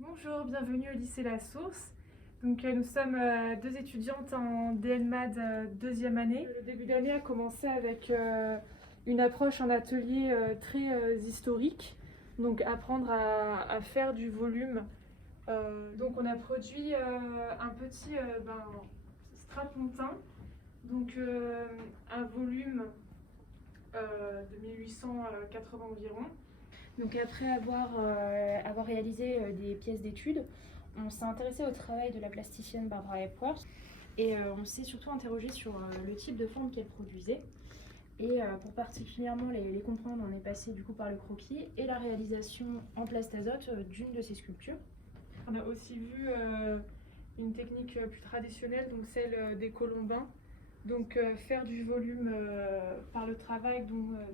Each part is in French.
Bonjour, bienvenue au lycée La Source. Nous sommes deux étudiantes en DNMAD deuxième année. Le début d'année a commencé avec une approche en atelier très historique, donc apprendre à faire du volume. Donc on a produit un petit strapontin, un volume de 1880 environ. Donc après avoir réalisé des pièces d'études, on s'est intéressé au travail de la plasticienne Barbara Epworth et on s'est surtout interrogé sur le type de forme qu'elle produisait. Et pour particulièrement les comprendre, on est passé du coup par le croquis et la réalisation en plastazote d'une de ces sculptures. On a aussi vu une technique plus traditionnelle, donc celle des colombins. Faire du volume par le travail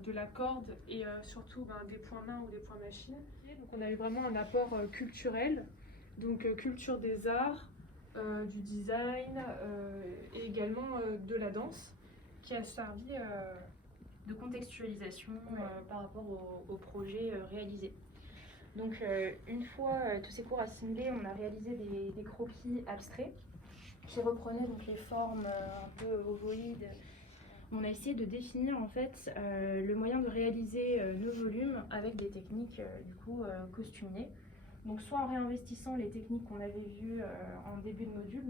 de la corde et surtout des points main ou des points machine. Donc on a eu vraiment un apport culturel, culture des arts, du design et également de la danse qui a servi De contextualisation par rapport au projet réalisé. Donc une fois tous ces cours assimilés, on a réalisé des croquis abstraits qui reprenaient donc les formes un peu ovoïdes. On a essayé de définir en fait le moyen de réaliser nos volumes avec des techniques costuminées. Donc soit en réinvestissant les techniques qu'on avait vues en début de module,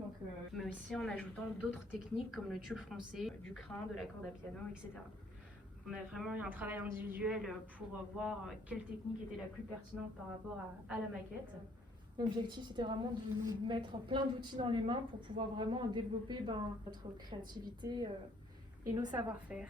mais aussi en ajoutant d'autres techniques comme le tube froncé, du crin, de la corde à piano, etc. On a vraiment eu un travail individuel pour voir quelle technique était la plus pertinente par rapport à la maquette. L'objectif, c'était vraiment de nous mettre plein d'outils dans les mains pour pouvoir vraiment développer notre créativité et nos savoir-faire.